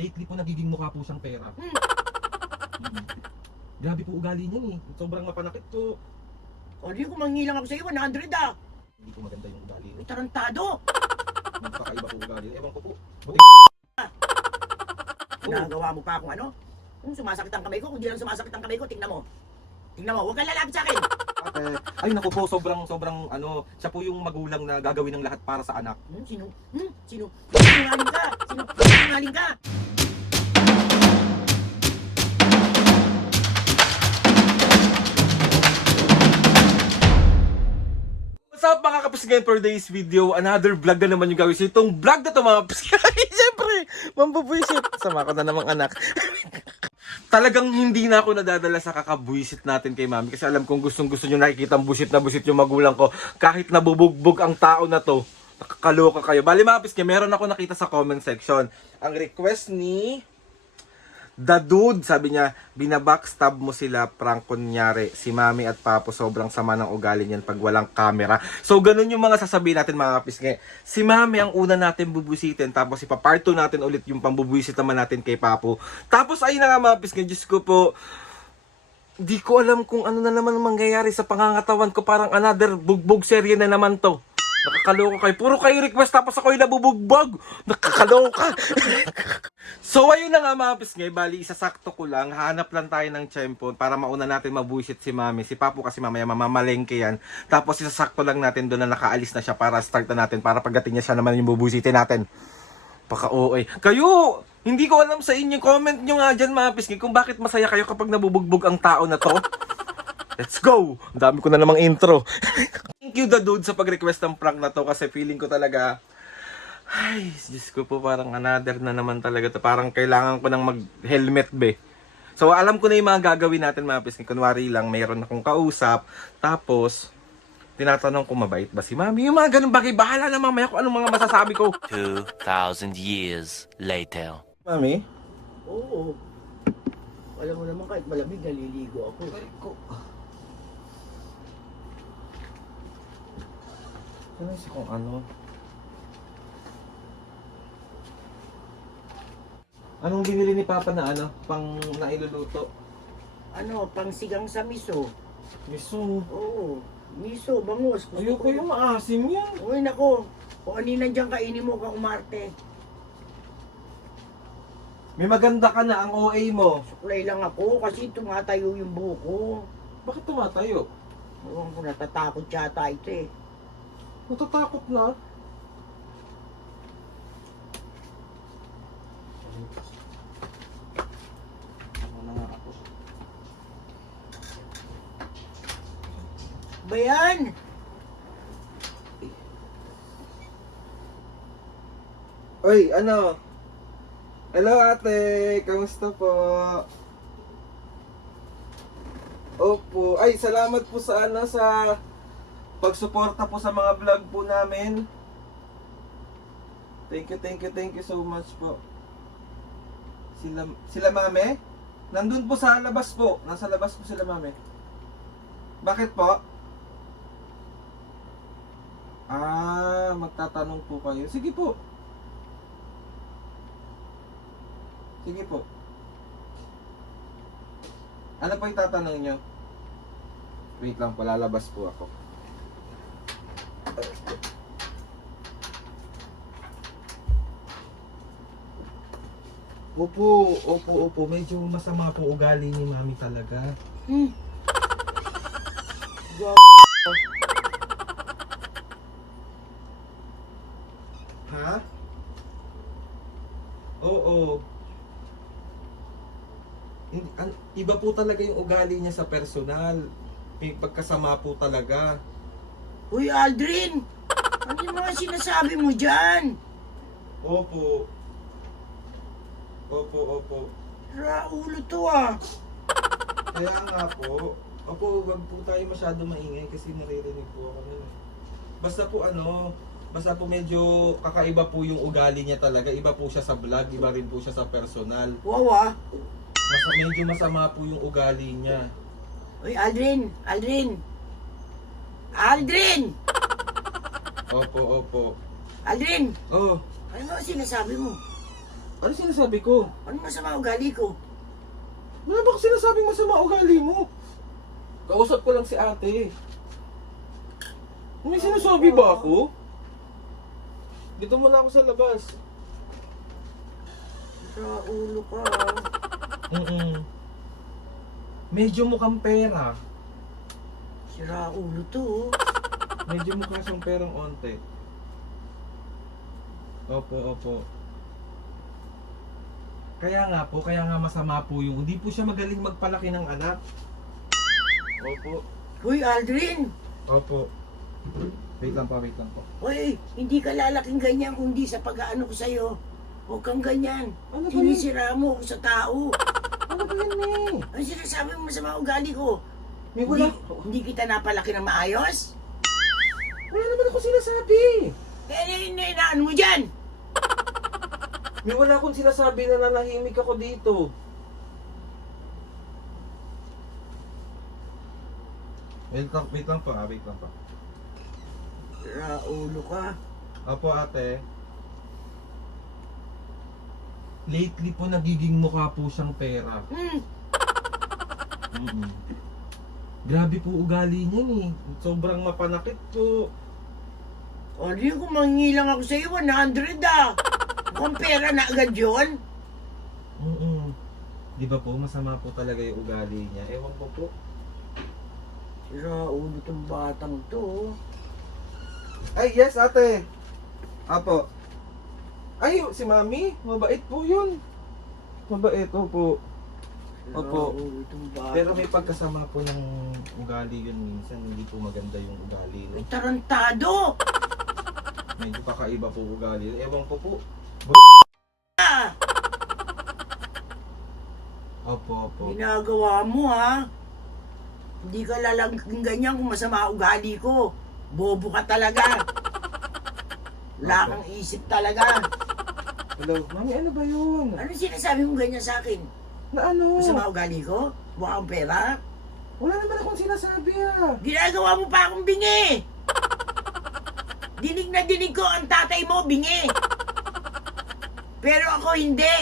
lately po nagiging mukha po siyang pera. Hmm. Grabe po ugali niya eh. Sobrang mapanakit po. O di ko manghilang ako sa iyo, 100 ah. Hindi po maganda yung ugali niya. May tarantado. Magkakaiba po ugali niya. Ewan ko po. Buti Nagawa mo pa akong ano? Kung sumasakit ang kamay ko, kung di lang sumasakit ang kamay ko, tingnan mo. Tingnan mo, huwag kang lalapit sa akin. ay naku po, sobrang ano, siya po yung magulang na gagawin ng lahat para sa anak. Sino? Sino? Sinungaling ka? Sinungaling ka? What's up mga kapisgay, for today's video, another vlog na naman yung gawin. So itong vlog na to mga kapisgay, siyempre, mambubuisit. Sama ko na namang anak. Talagang hindi na ako nadadala sa kakabuisit natin kay mami. Kasi alam kong gustong gusto nyo nakikita ang busit na busit yung magulang ko. Kahit nabubugbog ang tao na to, nakakaloka kayo. Bali mga kapisgay, meron ako nakita sa comment section. Ang request ni The Dude, sabi niya, binabackstab mo sila, prank kunyari. Si mami at papo sobrang sama ng ugali niyan pag walang camera. So ganun yung mga sasabihin natin mga kapisngi. Si mami ang una natin bubusitin, tapos ipapart 2 natin ulit yung pambubuisit naman natin kay papo. Tapos ayun na nga mga kapisngi, Diyos ko po, di ko alam kung ano na naman mangyayari sa pangangatawan ko. Parang another bugbog serye na naman to. Nakakaloka kayo. Puro kayo request tapos ako yung nabubugbog. Nakakaloka. So ayun na nga mga pisngay. Bali isasakto ko lang. Hanap lang tayo ng tiyempo para mauna natin mabuisit si mami. Si papo kasi mamaya mamamalengke yan. Tapos isasakto lang natin doon na nakaalis na siya para start na natin. Para pagdating niya siya naman yung bubusitin natin. Paka-OA. Kayo! Hindi ko alam sa inyo. Comment nyo nga dyan mga pisngay kung bakit masaya kayo kapag nabubugbog ang tao na to. Let's go! Ang dami ko na namang intro. Thank you The Dude sa pag-request ng prank na to kasi feeling ko talaga, ay, Diyos ko po, parang another na naman talaga to. Parang kailangan ko ng mag-helmet be. So alam ko na yung mga gagawin natin mga pisngi. Kunwari lang, mayroon akong kausap, tapos tinatanong ko mabait ba si mami. Yung mga ganun bagay, bahala na mamaya kung anong mga masasabi ko. 2,000 years later. Mami? Oo. Alam mo naman kahit malamig, naliligo ako. Ano isa kung ano? Anong binili ni Papa na ano? Pang nailuluto? Ano, pangsigang sa miso. Miso. Oo. Miso, bangus. Gusto Ayoko ko. yung maasim yan. Uy, nako. Kung ano nandiyan kainin mo ka umarte. May maganda ka na ang OA mo. Suklay lang ako kasi tumatayo yung buko. Bakit tumatayo? Ewan ko, natatakot yata ito eh. Natatakot na. Ano na nga ako? Ba yan? Oy, ano? Hello ate, kamusta po? Opo. Ay, salamat po sa ano, sa pagsuporta po sa mga vlog po namin. Thank you so much po. Sila mame? Nandun po sa labas po. Nasa labas po sila mame. Bakit po? Ah, magtatanong po kayo. Sige po. Sige po. Ano po yung tatanong nyo? Wait lang po, lalabas po ako. Opo. Medyo masama po ugali ni mami talaga. Ha? Oo. Iba po talaga yung ugali niya sa personal. May pagkasama po talaga. Uy, Aldrin! Ano yung mga sinasabi mo dyan? Opo. Raulo to ah. Kaya nga po. Opo, wag po tayo masyado maingay kasi naririnig po ako nun. Basta po medyo kakaiba po yung ugali niya talaga. Iba po siya sa vlog, iba rin po siya sa personal. Wow ah. Medyo masama po yung ugali niya. Uy, Aldrin! Opo. Aldrin! Oh, Ano ba sinasabi mo? Ano sinasabi ko? Ano masama ugali ko? Wala ba sinasabing masama ugali mo? Kausap ko lang si ate. May sinasabi ba ako? Dito muna ako sa labas. Sa ulo ka. Medyo mukhang pera. Sira ulo to. Medyo mukha siyang perang onte. Opo. Kaya nga masama po yung hindi po siya magaling magpalaki ng anak. Opo. Hoy, Aldrin! Opo. Wait lang po. Hoy, hindi ka lalaking ganyan kung di sa pag-aano ko sa'yo. Huwag kang ganyan. Ano ba Sinisira mo ako sa tao. Ano ba yan, May? Ano sinasabi mo masama ugali ko? May wala. Hindi kita napalaki ng maayos? Wala naman ako sinasabi. Ano mo dyan? May wala akong sinasabi na nanahimik ako dito. Wait lang po. Sira ulo ka. Opo, ate. Lately po nagiging mukha po siyang pera. Grabe po ugali niyan eh. Sobrang mapanakit po. O, di ko mangingilang ako sa'yo, 100 ah. Mukhang pera na agad yun. Di ba po, masama po talaga yung ugali niya. Ewan ko po. Sira ulo tong batang to. Ay, yes, ate. Apo. Ay, si Mami. Mabait po yun. Mabait, opo. Sira Opo. ulo tong batang. Pero may pagkasama po ng ugali yun minsan. Hindi po maganda yung ugali. May No? tarantado. Medyo kakaiba po ugali. Ewan ko po. Ah, Opo. ginagawa mo ha. Hindi ka lalaging ganyan kung masama ugali ko. Bobo ka talaga. Wala kang isip talaga. Hello, Mami, ano ba yun? Ano sinasabi mo ganyan sa akin? Na ano? Masama ugali ko? Mukha kang pera? Wala naman akong sinasabi ah. Ginagawa mo pa akong bingi. Dinig na dinig ko ang tatay mo, bingi. Pero ako hindi.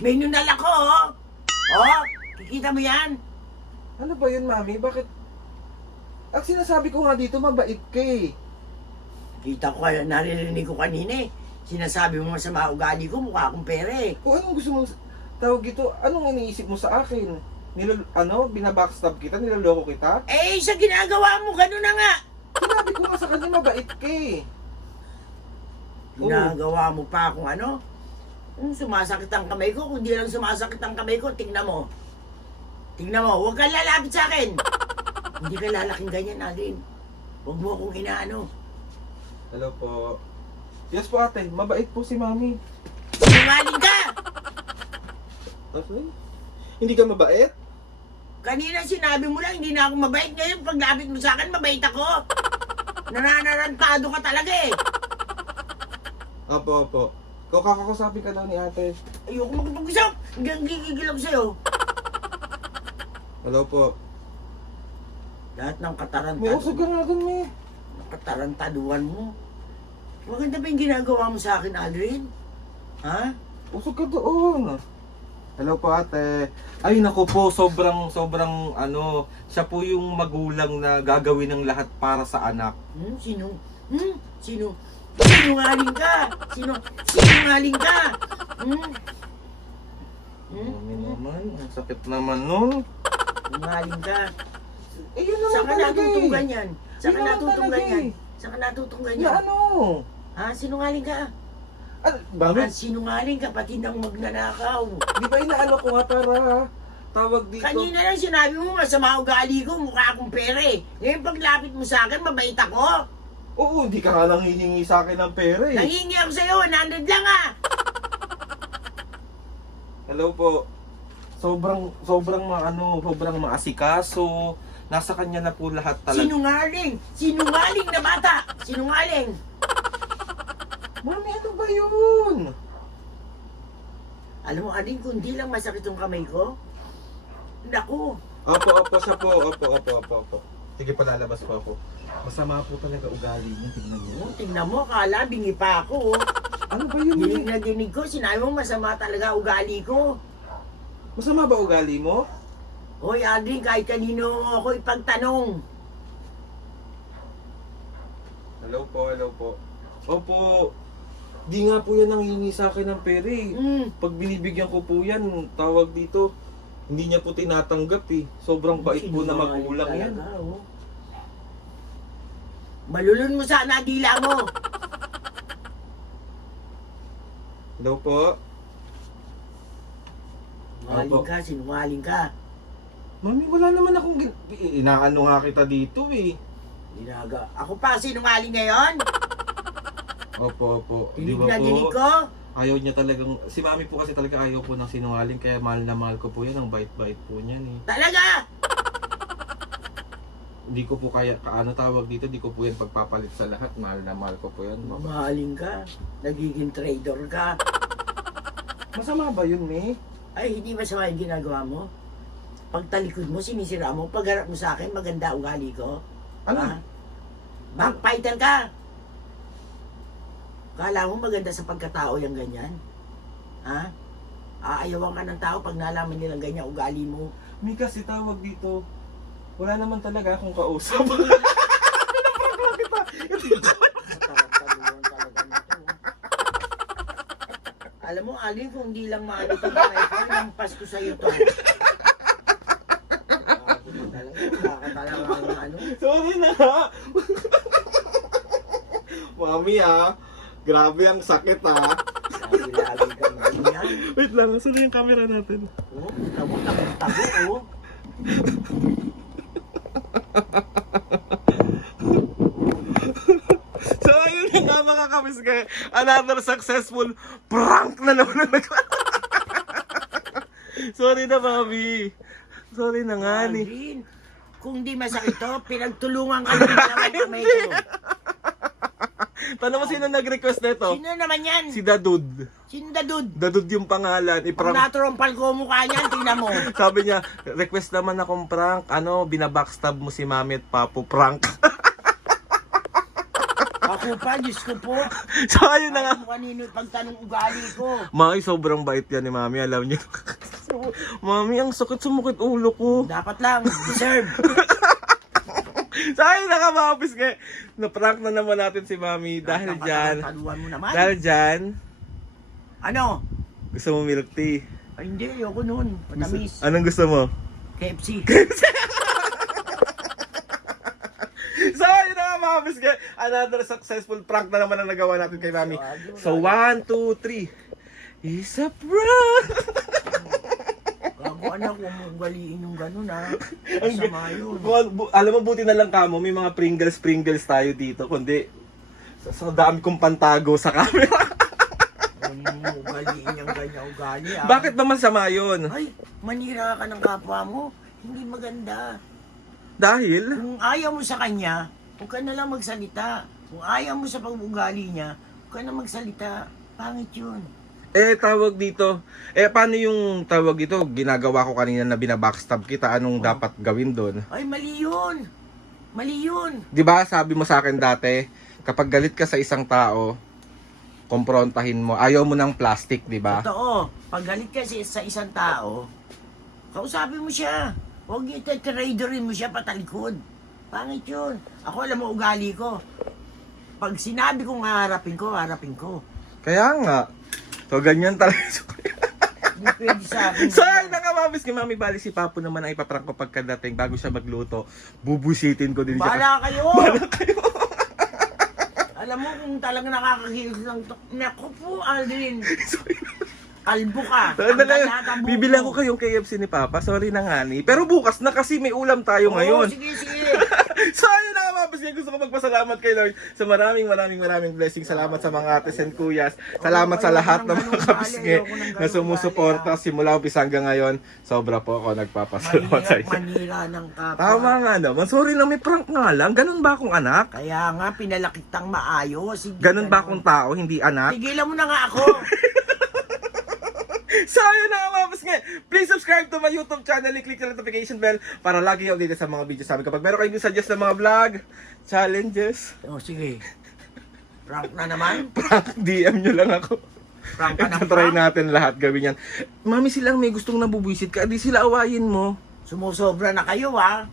May nunal ako, oh. Oh, kikita mo yan? Ano ba yun, Mami? Bakit? Ang sinasabi ko nga dito, mabait ka eh. Kita ko, naririnig ko kanina eh. Sinasabi mo masama ugali ko, mukha akong pera eh. Kung anong gusto mong tawag ito, anong iniisip mo sa akin? Binabackstab kita, niloloko kita? Eh, sa ginagawa mo, gano'n na nga. Sinabi ko nga sa kanya, mabait ka eh. Ginagawa mo pa kung ano. Sumasakit ang kamay ko. Kung di lang sumasakit ang kamay ko, tingnan mo. Tingnan mo, huwag kang lalapit sa akin. Hindi ka lalaking ganyan, Aldrin. Huwag mo akong inaano. Hello po. Yes po ate, mabait po si Mami. Sinungaling ka! Okay. Hindi ka mabait? Kanina sinabi mo lang, hindi na ako mabait. Ngayon, pag lapit mo sa akin, mabait ako. Nananarantado ka talaga eh. Opo. Kakakusapin ka daw ni ate. Ayoko makipag-usap. Hanggang gigigil ako sa'yo. Hello po. Lahat ng May usog ka katarantado. nga dun eh. Katarantaduan mo. Maganda ba yung ginagawa mo sa akin, Aldrin? Ha? Usog ka doon. Hello po ate. Ay nako po, sobrang siya po yung magulang na gagawin ng lahat para sa anak. Sino? Sinungaling ka! Sinungaling ka! Mami naman, ang sakit naman nun. Sinungaling ka. Eh yun naman Saan ka talaga natutunggan eh. yan? Saan ka Yun naman natutunggan talaga yan? eh. Saan ka natutunggan Na yan? ano? Ha? Sinungaling ka? Mami, Sinungaling ka, pati nang magnanakaw. di ba inaano ko nga para tawag dito? Kanina lang sinabi mo, masama ugali ko, mukha akong pere. Ngayon paglapit mo sa akin, mabait ako. Oo, hindi ka nga lang hihingi sa akin ng pera eh. Nangingi ako sa'yo, 100 lang ah. Hello po. Sobrang maasikaso. Nasa kanya na po lahat talaga. Sinungaling! Sinungaling na bata! Sinungaling! Mami, ano ba yun? Alam mo, Ading, kung di lang masakit yung kamay ko, naku, Opo, siya po. Opo. Sige, palalabas po ako. Masama po talaga ugali niya, tignan niyo. tingnan mo, kala, bingi pa ako. Oh. Ano ba yun? Dinig na dinig ko, sinabi mo masama talaga ugali ko. Masama ba ugali mo? Hoy, Aldrin, kahit kanino ako ipagtanong. Hello po, hello po. Opo. Di nga po yan ang hingi sa akin ng pera eh. Pag binibigyan ko po yan, tawag dito, hindi niya po tinatanggap eh. Sobrang bait po na magulang yan. Talaga, oh. Malulun mo sana dila mo. Hello po. Sinungaling ka, sinungaling ka. Mami, wala naman akong inaano nga kita dito eh. Dinaga. Ako pa sinungaling ngayon? Opo, opo. Di Dinig ba na po? dinig ko? Ayaw niya talagang, si mami po kasi talaga ayaw po ng sinungaling, kaya mahal na mahal ko po yan, ang bait-bait po niyan eh. Talaga? Hindi ko po kaya, ano tawag dito, di ko po yan pagpapalit sa lahat, mahal na mahal ko po yan. Mamahaling ka. Nagiging trader ka. Masama ba yun, May? Ay, hindi masama yung ginagawa mo. Pagtalikod mo, sinisira mo. Pagharap mo sa akin, maganda ugali ko. Ano? Ha? Backfighter ka. Kala mo maganda sa pagkatao yung ganyan? Ha? Aayawan ka ng tao pag nalaman nilang ganyan ugali mo. May kasi tawag dito, wala naman talaga akong kausap. Matawag-taluan talaga nito. Alam mo, Alin, kung hindi lang maano itong kamay ko, lampas ko sa'yo to. Baka talaga ang ano. Sorry na ha. Mami ha, grabe ang sakit ha. Lagi kang ganyan. Wait lang, saan yung camera natin? Oh, tabo, oh. So ayun na nga mga kamisgay, another successful prank na naman ang Sorry na, Mami. Sorry na nga ni. Aldrin, kung di masakit to, pinagtulungan ka ng dalawang kamay ko. Tanong mo sino nag-request nito? Sino naman yan? Si Dadud. Sino dadud? Dadud yung pangalan. Pag I-prank. naturompal ko mukha niyan, tingnan mo. Sabi niya, request naman akong prank. Ano, binabackstab mo si Mami at Papo prank. Ako pa, Diyos ko po. So ayun na nga. Kung kanino pagtanong ugali ko. Mami, sobrang bait yan ni Mami. Alam niyo. Mami, ang sakit sumukit ulo ko. Dapat lang, deserve. So ayun na nga mga kapisgay. Na-prank na naman natin si Mami. Dahil dyan. Taluan mo naman. Dahil dyan. Ano? Gusto mo milk tea? Ay, hindi, ayoko nun. Matamis. Anong gusto mo? KFC. So ayun na nga mga kapisgay. Another successful prank na naman ang nagawa natin kay Mami. So 1, 2, 3. It's a prank! Gago anak, huwag mong galiin yung gano'n ha. Masama yun. Alam mo, buti na lang kamo, may mga Pringles tayo dito, kundi sa dami kong pantago sa camera. Huwag mong ugaliin yung ganyan ugali ha. Bakit ba masama yun? Ay, manira ka ng kapwa mo. Hindi maganda. Dahil? Kung ayaw mo sa kanya, huwag ka na lang magsalita. Kung ayaw mo sa pag-ugali niya, huwag ka na magsalita. Pangit yun. Tawag dito. Paano yung tawag dito? Ginagawa ko kanina na binabackstab kita. Anong dapat gawin doon? Ay, mali yun. Mali yun. Di ba sabi mo sa akin dati, kapag galit ka sa isang tao, komprontahin mo. Ayaw mo ng plastic, di ba? Totoo. Pag galit ka sa isang tao, kausapin mo siya. Huwag ite-traderin mo siya patalikod. Pangit yun. Ako alam mo ugali ko. Pag sinabi kong harapin ko, harapin ko. Kaya nga. So, ganyan talaga. Hindi pwede sa akin. So, ayun na nga, Mami. Si Mami Bali, si Papo naman ay ipaprank ko pagkadating bago siya magluto. Bubusitin ko din siya. Bahala kayo. Bahala kayo. Alam mo kung talagang nakakakilos lang to. Naku po, Aldrin. Kalbo ka. Bibilang ko kayong KFC ni Papa. Sorry na nga ni. Pero bukas na kasi may ulam tayo ngayon. Sige, sige. So ayun na nga, Papas. Gusto ko magpasalamat kay Lord sa maraming blessings. Salamat sa mga ates and kuyas. Salamat sa lahat ng mga kapisngi na sumusuporta simula umpisa hanggang ngayon. Sobra po ako nagpapasalamat sa inyo. Manira ng kapwa. Tama nga naman. Sorry lang, may prank nga lang. Ganun ba akong anak? Kaya nga, pinalakitang maayos. Sige, Ganun ba akong tao, hindi anak? Tigilan mo na nga ako. So yun na nga mga pasngay. Please subscribe to my YouTube channel. I-click the notification bell para lagi yung updated sa mga videos namin. Kapag meron kayong suggest na mga vlog, challenges, O, sige. Prank na naman. Prank, DM nyo lang ako. Prank ka ng Try prank. natin lahat gawin yan. Mami, silang may gustong nabubwisit ka. Di sila awayin mo. Sumusobra na kayo ha.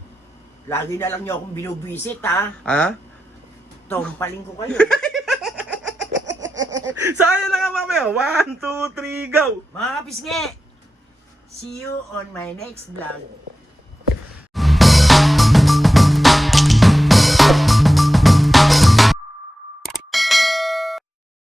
Lagi na lang niyo akong binubisit ha. Ha? Tompaling ko kayo. Sayang na nga mamaya. 1, 2, 3, go! Mga kapisngi, see you on my next vlog.